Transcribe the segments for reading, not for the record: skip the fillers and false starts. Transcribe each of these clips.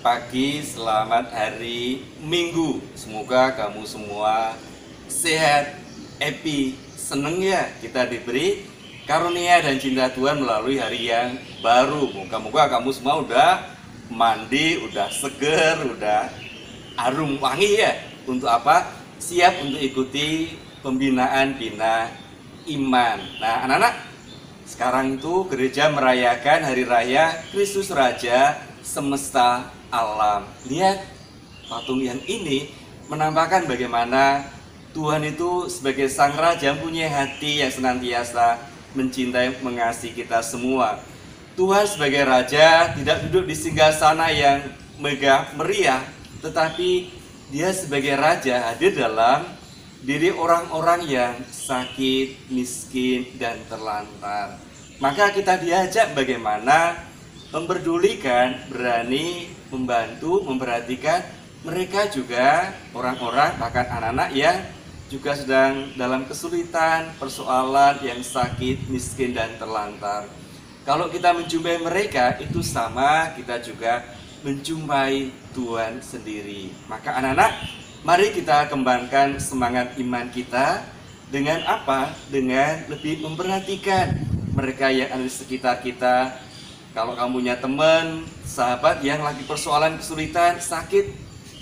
pagi, selamat hari Minggu. Semoga kamu semua sehat, happy, seneng ya kita diberi karunia dan cinta Tuhan melalui hari yang baru. Moga-moga kamu semua udah mandi, udah seger, udah harum wangi ya. Untuk apa? Siap untuk ikuti pembinaan bina iman. Nah, anak-anak, sekarang itu gereja merayakan hari raya Kristus Raja semesta alam. Lihat, patung yang ini menampakkan bagaimana Tuhan itu sebagai sang raja punya hati yang senantiasa mencintai, mengasihi kita semua. Tuhan sebagai raja tidak duduk di singgasana yang megah meriah, tetapi dia sebagai raja hadir dalam diri orang-orang yang sakit, miskin, dan terlantar. Maka kita diajak bagaimana memperdulikan, berani membantu, memperhatikan mereka juga, orang-orang, bahkan anak-anak yang juga sedang dalam kesulitan, persoalan, yang sakit, miskin, dan terlantar. Kalau kita menjumpai mereka, itu sama kita juga menjumpai Tuhan sendiri. Maka anak-anak, mari kita kembangkan semangat iman kita dengan apa? Dengan lebih memperhatikan mereka yang ada di sekitar kita. Kalau kamu punya teman, sahabat yang lagi persoalan, kesulitan, sakit,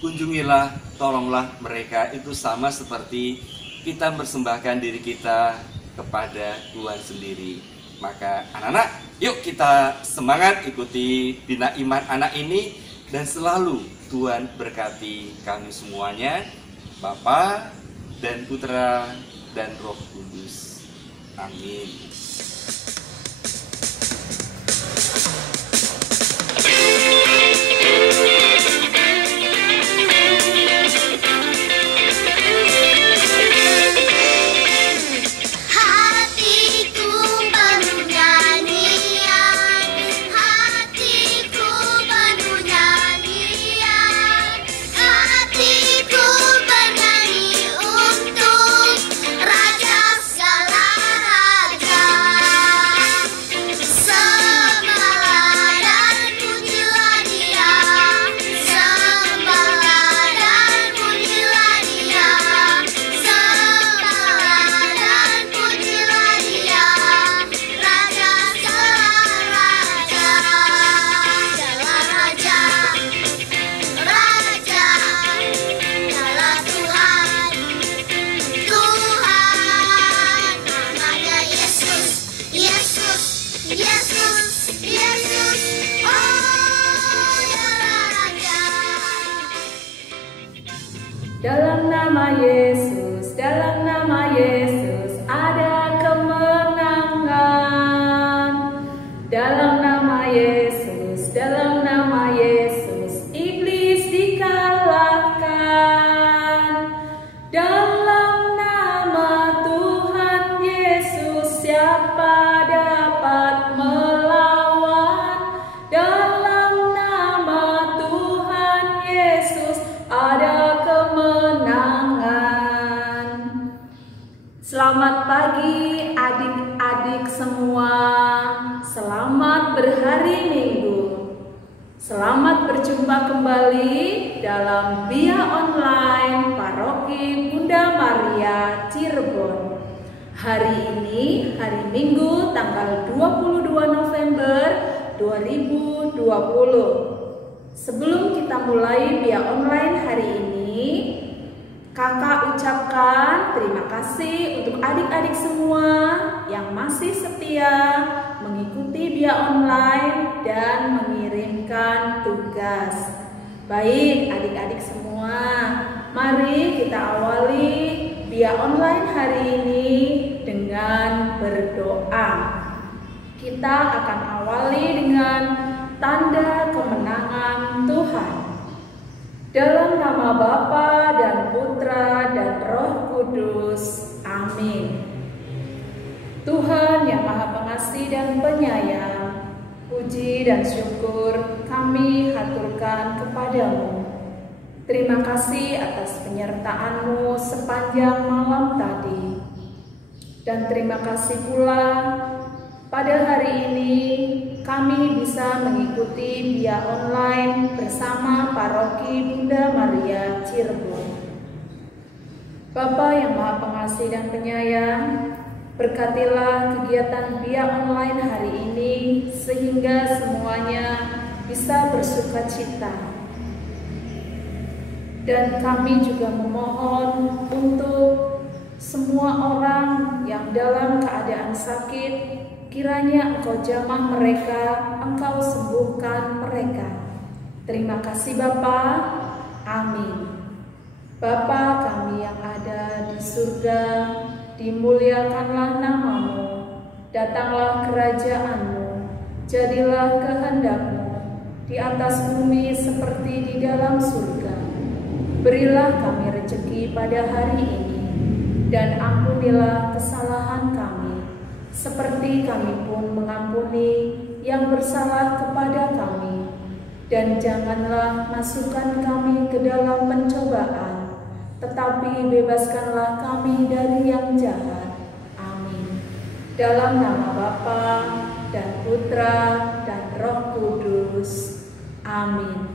kunjungilah, tolonglah mereka. Itu sama seperti kita mempersembahkan diri kita kepada Tuhan sendiri. Maka anak-anak, yuk kita semangat ikuti bina iman anak ini, dan selalu Tuhan berkati kami semuanya, Bapa dan Putra dan Roh Kudus. Amin. Dalam nama Yesus, dalam nama Yesus ada kemenangan. Dalam nama Yesus, dalam nama Yesus iblis dikalahkan. Dalam nama Tuhan Yesus siapa dapat melawan? Dalam nama Tuhan Yesus ada kemenangan. Selamat pagi adik-adik semua. Selamat berhari Minggu. Selamat berjumpa kembali dalam Bia Online Paroki Bunda Maria Cirebon. Hari ini hari Minggu tanggal 22 November 2020. Sebelum kita mulai Bia Online hari ini, Kakak ucapkan terima kasih untuk adik-adik semua yang masih setia mengikuti Bia Online dan mengirimkan tugas. Baik adik-adik semua, mari kita awali Bia Online hari ini dengan berdoa. Kita akan awali dengan tanda kemenangan Tuhan. Dalam nama Bapa dan Putra dan Roh Kudus. Amin. Tuhan yang Maha Pengasih dan Penyayang, puji dan syukur kami haturkan kepadamu. Terima kasih atas penyertaan-Mu sepanjang malam tadi. Dan terima kasih pula pada hari ini kami bisa mengikuti via online bersama Paroki Bunda Maria Cirebon. Bapa yang Maha Pengasih dan Penyayang, berkatilah kegiatan via online hari ini sehingga semuanya bisa bersukacita. Dan kami juga memohon untuk semua orang yang dalam keadaan sakit, kiranya Engkau jamah mereka, Engkau sembuhkan mereka. Terima kasih Bapa. Amin. Bapa kami yang ada di surga, dimuliakanlah nama-Mu, datanglah kerajaan-Mu, jadilah kehendak-Mu di atas bumi seperti di dalam surga. Berilah kami rezeki pada hari ini, dan ampunilah kesalahan kami, seperti kami pun mengampuni yang bersalah kepada kami. Dan janganlah masukkan kami ke dalam pencobaan, tetapi bebaskanlah kami dari yang jahat. Amin. Dalam nama Bapa dan Putra dan Roh Kudus. Amin.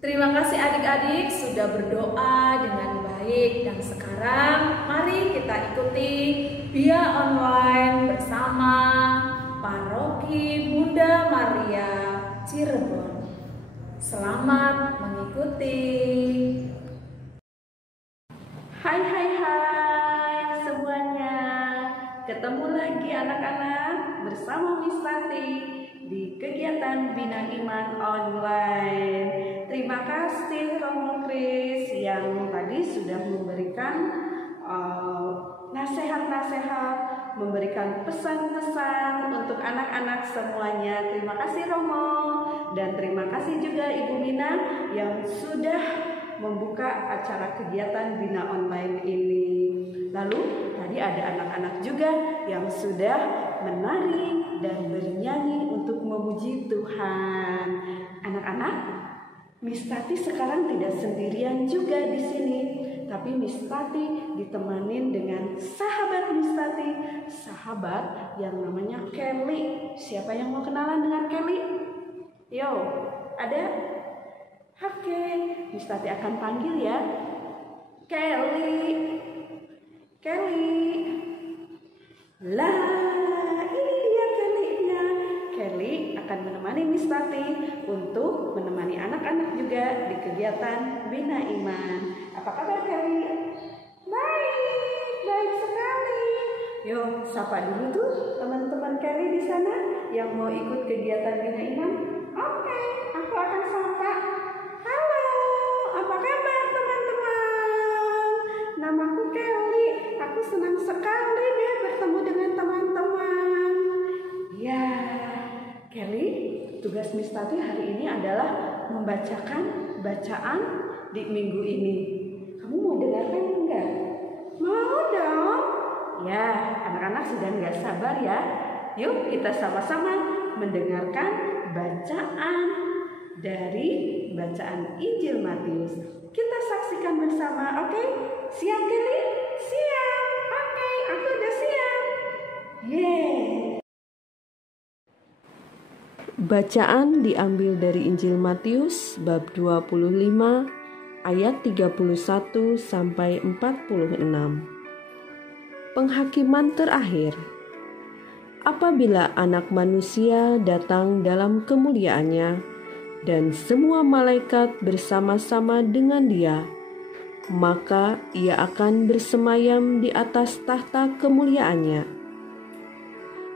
Terima kasih adik-adik sudah berdoa dengan baik. Dan sekarang mari kita ikuti via online bersama Paroki Bunda Maria Cirebon. Selamat mengikuti. Hai semuanya. Ketemu lagi anak-anak bersama Miss Tati di kegiatan Bina Iman online. Terima kasih Romo Kris yang tadi sudah memberikan nasihat-nasihat, memberikan pesan-pesan untuk anak-anak semuanya. Terima kasih Romo, dan terima kasih juga Ibu Mina yang sudah membuka acara kegiatan Bina Online ini. Lalu tadi ada anak-anak juga yang sudah menari dan bernyanyi untuk memuji Tuhan. Anak-anak, Miss Tati sekarang tidak sendirian juga di sini, tapi Miss Tati ditemanin dengan sahabat Miss Tati, sahabat yang namanya Kelly. Siapa yang mau kenalan dengan Kelly? Yo, ada? Oke, Miss Tati akan panggil ya. Kelly. Lah, ini dia Kelly-nya. Kelly akan menemani Miss Tati untuk menemani anak-anak juga di kegiatan Bina Iman. Apa kabar Kelly? Baik sekali. Yuk, sapa dulu tuh teman-teman Kelly di sana yang mau ikut kegiatan Bina Iman. Oke, aku akan sapa. Halo, apa kabar teman-teman? Namaku Kelly. Aku senang sekali deh bertemu dengan teman-teman. Ya, Kelly, tugas Miss Tati hari ini adalah membacakan bacaan di minggu ini. Kamu mau dengarkan enggak? Mau dong. Ya, anak-anak sudah nggak sabar ya. Yuk kita sama-sama mendengarkan bacaan dari bacaan Injil Matius. Kita saksikan bersama, oke? Siap Kelly? Siap. Oke, aku udah siap. Yeay. Bacaan diambil dari Injil Matius bab 25 ayat 31 sampai 46. Penghakiman terakhir. Apabila Anak Manusia datang dalam kemuliaannya dan semua malaikat bersama-sama dengan Dia, maka Ia akan bersemayam di atas tahta kemuliaannya.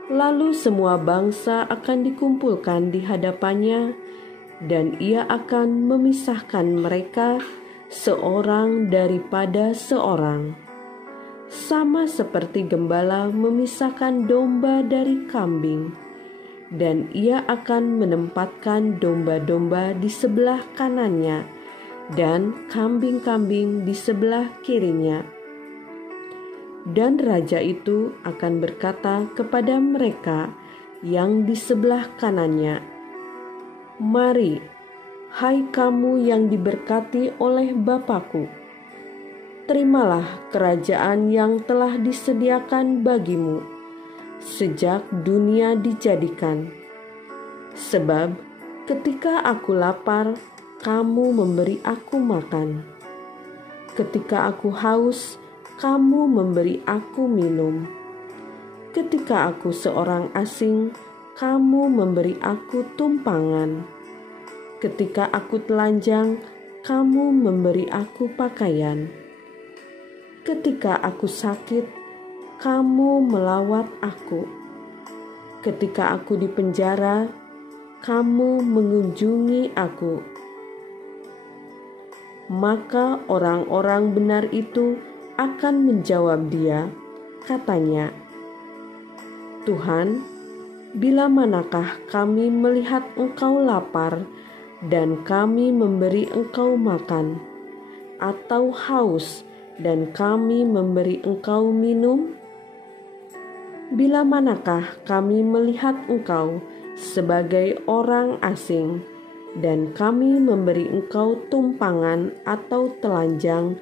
Lalu semua bangsa akan dikumpulkan di hadapannya, dan Ia akan memisahkan mereka seorang daripada seorang, sama seperti gembala memisahkan domba dari kambing, dan Ia akan menempatkan domba-domba di sebelah kanannya dan kambing-kambing di sebelah kirinya. Dan raja itu akan berkata kepada mereka yang di sebelah kanannya, "Mari, hai kamu yang diberkati oleh Bapa-Ku, terimalah kerajaan yang telah disediakan bagimu sejak dunia dijadikan. Sebab ketika aku lapar, kamu memberi aku makan. Ketika aku haus, kamu memberi aku minum. Ketika aku seorang asing, kamu memberi aku tumpangan. Ketika aku telanjang, kamu memberi aku pakaian. Ketika aku sakit, kamu melawat aku. Ketika aku di penjara, kamu mengunjungi aku. Maka orang-orang benar itu akan menjawab dia, katanya, Tuhan, bila manakah kami melihat Engkau lapar dan kami memberi Engkau makan, atau haus dan kami memberi Engkau minum? Bila manakah kami melihat Engkau sebagai orang asing dan kami memberi Engkau tumpangan atau telanjang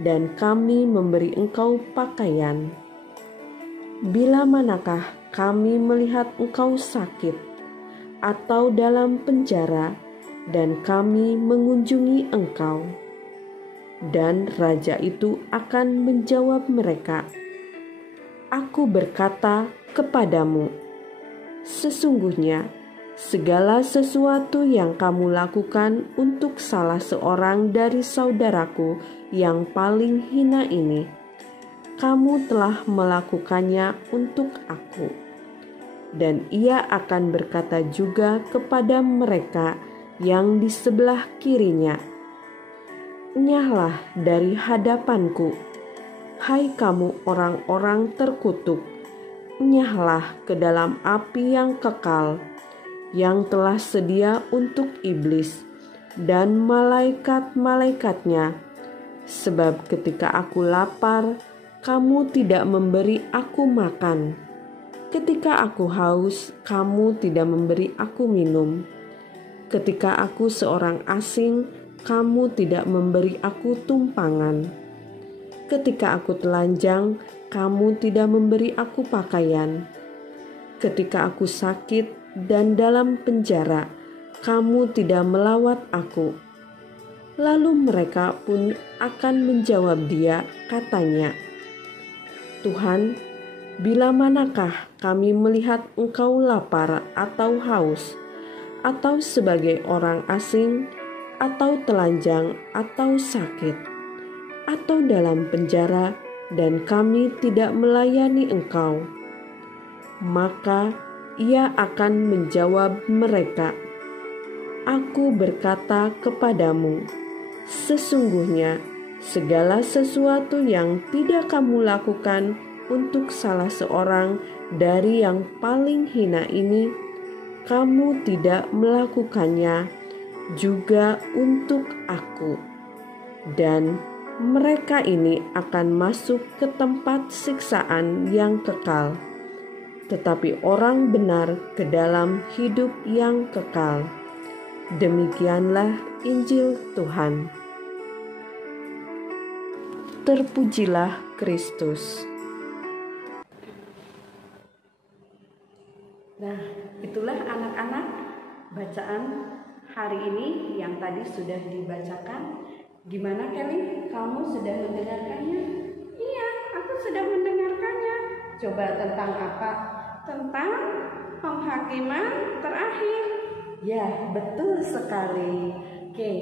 dan kami memberi Engkau pakaian? Bila manakah kami melihat Engkau sakit atau dalam penjara dan kami mengunjungi Engkau? Dan raja itu akan menjawab mereka, Aku berkata kepadamu, sesungguhnya segala sesuatu yang kamu lakukan untuk salah seorang dari saudaraku yang paling hina ini, kamu telah melakukannya untuk aku. Dan ia akan berkata juga kepada mereka yang di sebelah kirinya, Enyahlah dari hadapanku, hai kamu orang-orang terkutuk, enyahlah ke dalam api yang kekal, yang telah sedia untuk iblis dan malaikat-malaikatnya. Sebab ketika aku lapar, kamu tidak memberi aku makan. Ketika aku haus, kamu tidak memberi aku minum. Ketika aku seorang asing, kamu tidak memberi aku tumpangan. Ketika aku telanjang, kamu tidak memberi aku pakaian. Ketika aku sakit dan dalam penjara, kamu tidak melawat aku. Lalu mereka pun akan menjawab dia, katanya, Tuhan, bila manakah kami melihat Engkau lapar atau haus, atau sebagai orang asing, atau telanjang, atau sakit, atau dalam penjara, dan kami tidak melayani Engkau? Maka ia akan menjawab mereka, Aku berkata kepadamu, sesungguhnya segala sesuatu yang tidak kamu lakukan untuk salah seorang dari yang paling hina ini, kamu tidak melakukannya juga untuk aku. Dan mereka ini akan masuk ke tempat siksaan yang kekal, tetapi orang benar ke dalam hidup yang kekal. Demikianlah Injil Tuhan. Terpujilah Kristus. Nah, itulah anak-anak bacaan hari ini yang tadi sudah dibacakan. Gimana Kelly? Kamu sudah mendengarkannya? Iya, aku sudah mendengarkannya. Coba tentang apa? Tentang penghakiman terakhir. Ya, betul sekali. Oke,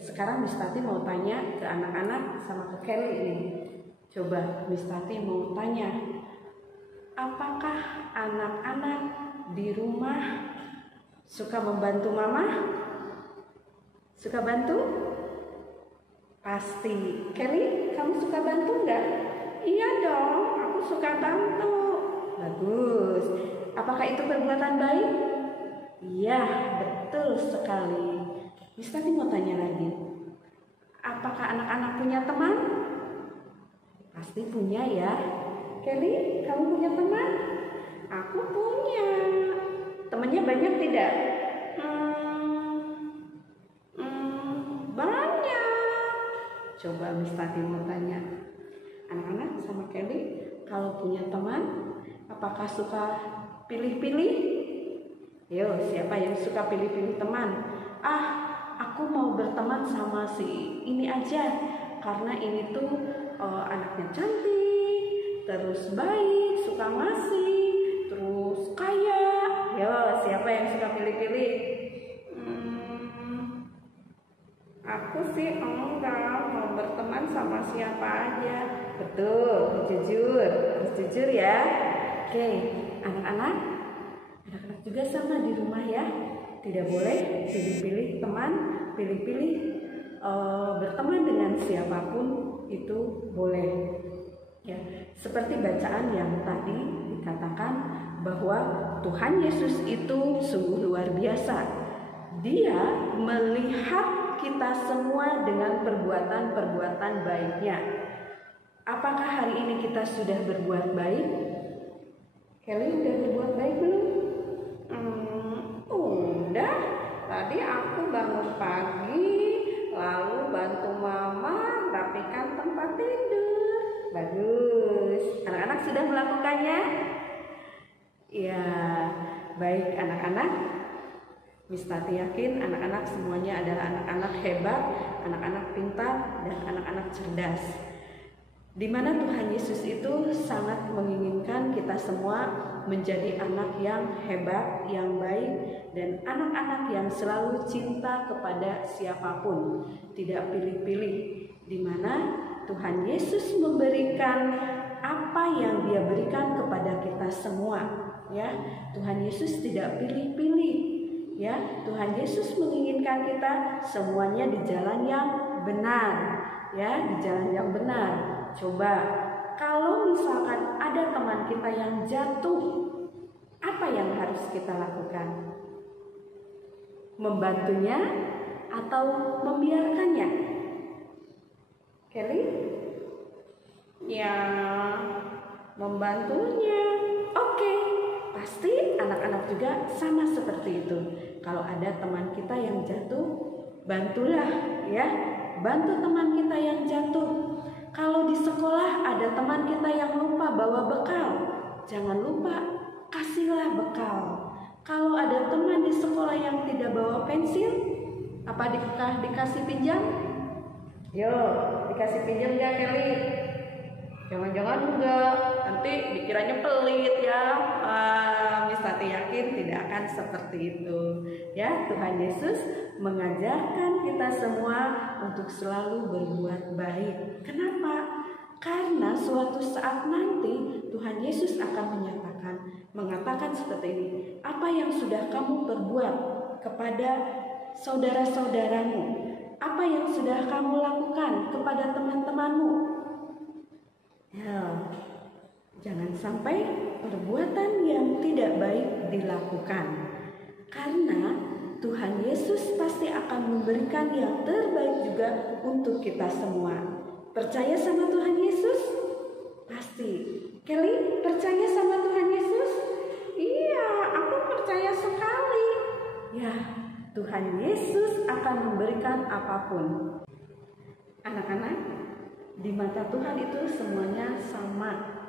sekarang Miss Tati mau tanya ke anak-anak sama ke Kelly nih. Coba Miss Tati mau tanya, apakah anak-anak di rumah suka membantu mama? Suka bantu? Pasti. Kelly, kamu suka bantu enggak? Iya dong, aku suka bantu. Bagus. Apakah itu perbuatan baik? Iya, betul sekali. Miss Tati mau tanya lagi. Apakah anak-anak punya teman? Pasti punya ya. Kelly, kamu punya teman? Aku punya. Temannya banyak tidak? Banyak. Coba Miss Tati mau tanya. Anak-anak sama Kelly, kalau punya teman, Apakah suka pilih-pilih? Yo, siapa yang suka pilih-pilih teman? Aku mau berteman sama si ini aja karena ini tuh anaknya cantik, terus baik, suka ngasih, terus kaya. Yo, siapa yang suka pilih-pilih? Aku sih enggak, mau berteman sama siapa aja. Betul, harus jujur ya. Oke, anak-anak juga sama di rumah ya. Tidak boleh pilih-pilih teman, pilih-pilih berteman dengan siapapun itu boleh. Ya, seperti bacaan yang tadi dikatakan bahwa Tuhan Yesus itu sungguh luar biasa. Dia melihat kita semua dengan perbuatan-perbuatan baiknya. Apakah hari ini kita sudah berbuat baik? Kelly udah berbuat baik belum? Udah. Tadi aku bangun pagi, lalu bantu mama rapikan tempat tidur. Bagus. Anak-anak sudah melakukannya? Ya, baik anak-anak. Miss Tati yakin anak-anak semuanya adalah anak-anak hebat, anak-anak pintar, dan anak-anak cerdas. Di mana Tuhan Yesus itu sangat menginginkan kita semua menjadi anak yang hebat, yang baik, dan anak-anak yang selalu cinta kepada siapapun, tidak pilih-pilih. Di mana Tuhan Yesus memberikan apa yang Dia berikan kepada kita semua. Ya, Tuhan Yesus tidak pilih-pilih. Ya, Tuhan Yesus menginginkan kita semuanya di jalan yang benar, ya, di jalan yang benar. Coba, kalau misalkan ada teman kita yang jatuh, apa yang harus kita lakukan? Membantunya atau membiarkannya? Kelly? Ya, membantunya. Oke. Pasti anak-anak juga sama seperti itu. Kalau ada teman kita yang jatuh, bantulah ya. Bantu teman kita yang jatuh. Kalau di sekolah ada teman kita yang lupa bawa bekal, jangan lupa kasihlah bekal. Kalau ada teman di sekolah yang tidak bawa pensil, apa dikasih pinjam? Yo, dikasih pinjam enggak Kelly? Jangan-jangan enggak, nanti dikiranya pelit ya. Miss Tati yakin tidak akan seperti itu. Ya, Tuhan Yesus mengajarkan kita semua untuk selalu berbuat baik. Kenapa? Karena suatu saat nanti Tuhan Yesus akan mengatakan seperti ini. Apa yang sudah kamu perbuat kepada saudara-saudaramu? Apa yang sudah kamu lakukan kepada teman-temanmu? Ya, jangan sampai perbuatan yang tidak baik dilakukan. Karena Tuhan Yesus pasti akan memberikan yang terbaik juga untuk kita semua. Percaya sama Tuhan Yesus? Pasti. Kelly, percaya sama Tuhan Yesus? Iya, aku percaya sekali. Ya, Tuhan Yesus akan memberikan apapun. Anak-anak, di mata Tuhan itu semuanya sama.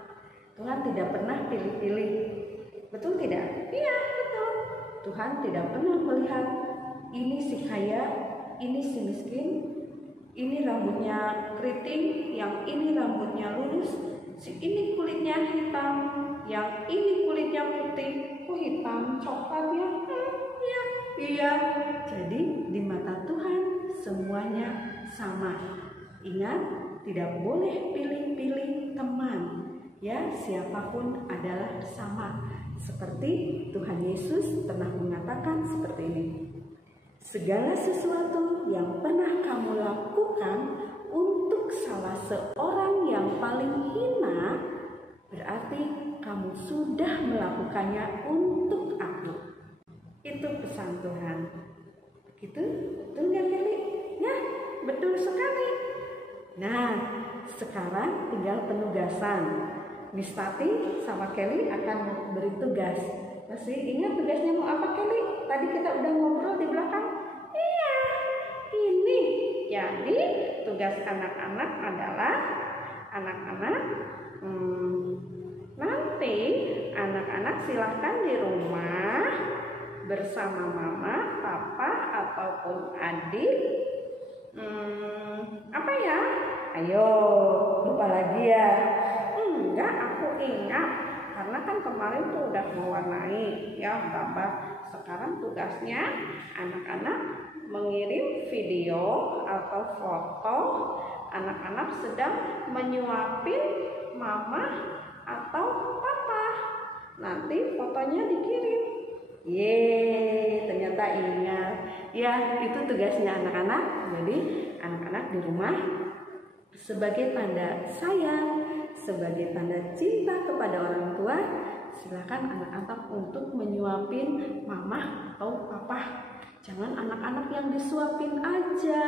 Tuhan tidak pernah pilih-pilih. Betul tidak? Iya, betul. Tuhan tidak pernah melihat ini si kaya, ini si miskin, ini rambutnya keriting, yang ini rambutnya lurus, si ini kulitnya hitam, yang ini kulitnya putih. Kok hitam, coklat ya? Iya. Jadi di mata Tuhan semuanya sama. Ingat, tidak boleh pilih-pilih teman. Ya, siapapun adalah sama. Seperti Tuhan Yesus pernah mengatakan seperti ini. Segala sesuatu yang pernah kamu lakukan untuk salah seorang yang paling hina, berarti kamu sudah melakukannya untuk aku. Itu pesan Tuhan. Begitu? Betul nggak Kelly? Ya, betul sekali. Nah, sekarang tinggal penugasan. Miss Tati sama Kelly akan beri tugas. Masih ingat tugasnya mau apa Kelly? Tadi kita udah ngobrol di belakang. Iya, ini. Jadi tugas anak-anak adalah anak-anak nanti anak-anak silahkan di rumah bersama mama, papa, ataupun adik. Apa ya? Ayo, lupa lagi ya? Enggak, aku ingat. Karena kan kemarin tuh udah mewarnai ya gambar. Sekarang tugasnya anak-anak mengirim video atau foto anak-anak sedang menyuapin mama atau papa. Nanti fotonya dikirim. Ternyata ingat. Ya, itu tugasnya anak-anak. Jadi anak-anak di rumah sebagai tanda sayang, sebagai tanda cinta kepada orang tua, silakan anak-anak untuk menyuapin mama atau papa. Jangan anak-anak yang disuapin aja,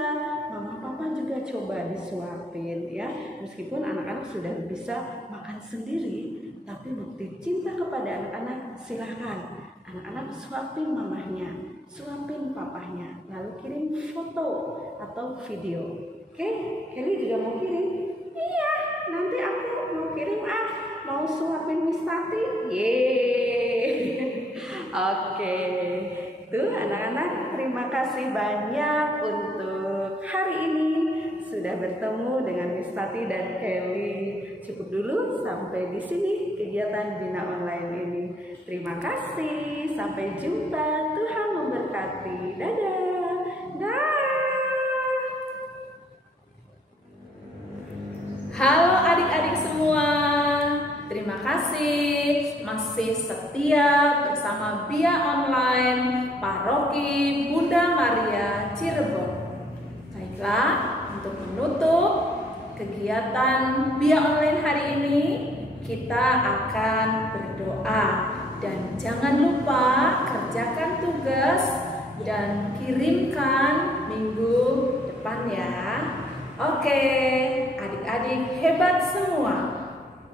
mama papa juga coba disuapin ya. Meskipun anak-anak sudah bisa makan sendiri, tapi bukti cinta kepada anak-anak silahkan. Anak-anak suapin mamahnya, suapin papahnya, lalu kirim foto atau video. Oke, Kelly juga mau kirim. Iya, nanti aku mau kirim mau suapin Miss Tati. Oke. Tuh anak-anak, terima kasih banyak untuk hari ini sudah bertemu dengan Miss Tati dan Kelly. Cukup dulu sampai di sini kegiatan Bina Online ini. Terima kasih, sampai jumpa. Tuhan memberkati. Dadah. Halo adik-adik semua, terima kasih masih setia bersama Bia Online Paroki Bunda Maria Cirebon. Baiklah, untuk menutup kegiatan Bia Online hari ini, kita akan berdoa. Dan jangan lupa kerjakan tugas dan kirimkan minggu depan ya. Oke, adik-adik hebat semua.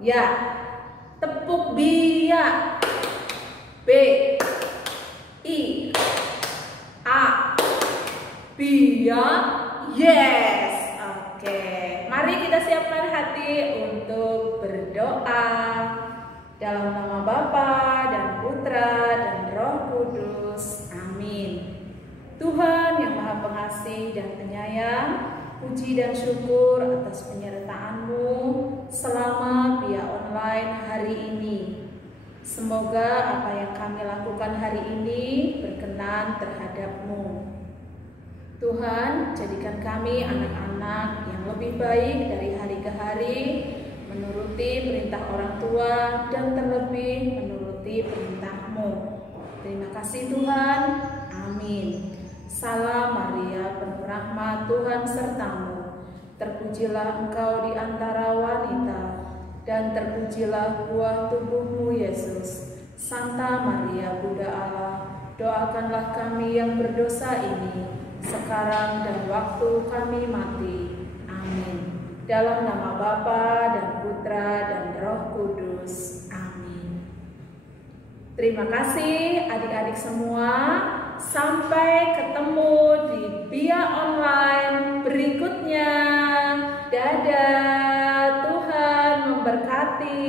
Ya, tepuk Bia. B I A Bia. Yes. Oke, mari kita siapkan hati untuk berdoa. Dalam nama Bapa dan Putra dan Roh Kudus. Amin. Tuhan yang Maha Pengasih dan Penyayang, puji dan syukur atas penyertaan-Mu selama Bia Online hari ini. Semoga apa yang kami lakukan hari ini berkenan terhadap-Mu. Tuhan, jadikan kami anak-anak yang lebih baik dari hari ke hari, menuruti perintah orang tua dan terlebih menuruti perintah-Mu. Terima kasih Tuhan. Amin. Salam Maria, penuh rahmat, Tuhan sertamu. Terpujilah engkau di antara wanita, dan terpujilah buah tubuhmu Yesus. Santa Maria, Bunda Allah, doakanlah kami yang berdosa ini, sekarang dan waktu kami mati. Amin. Dalam nama Bapa dan Putra dan Roh Kudus. Amin. Terima kasih adik-adik semua. Sampai ketemu di Bia Online berikutnya. Dadah, Tuhan memberkati.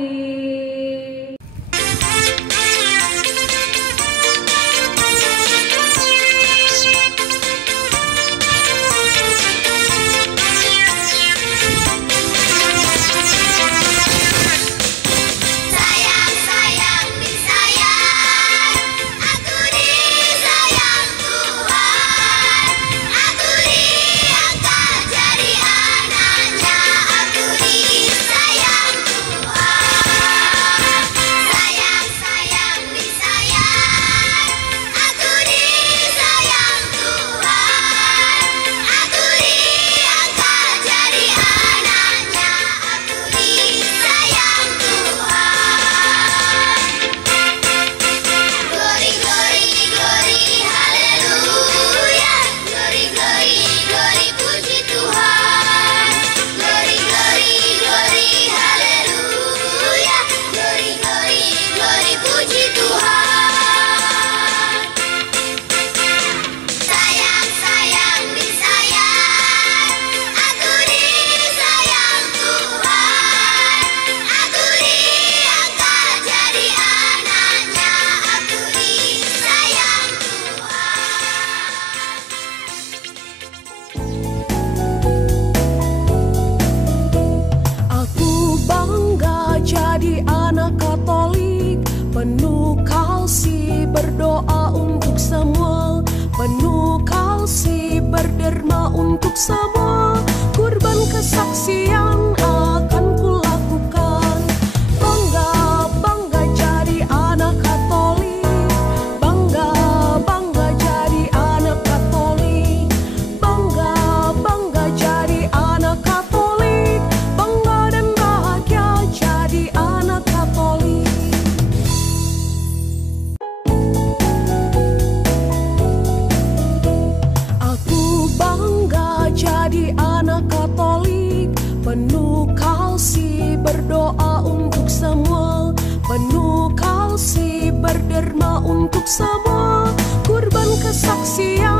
Aku disayang Tuhan, aku berderma untuk semua. Kurban kesaksian akan kulakukan. Bangga, bangga jadi anak Katolik. Bangga, bangga jadi anak Katolik. Bangga, bangga jadi anak Katolik. Bangga dan bahagia jadi anak Katolik. Aku bangga jadi anak Katolik, penuh kasih berdoa untuk semua, penuh kasih berderma untuk semua. Kurban kesaksian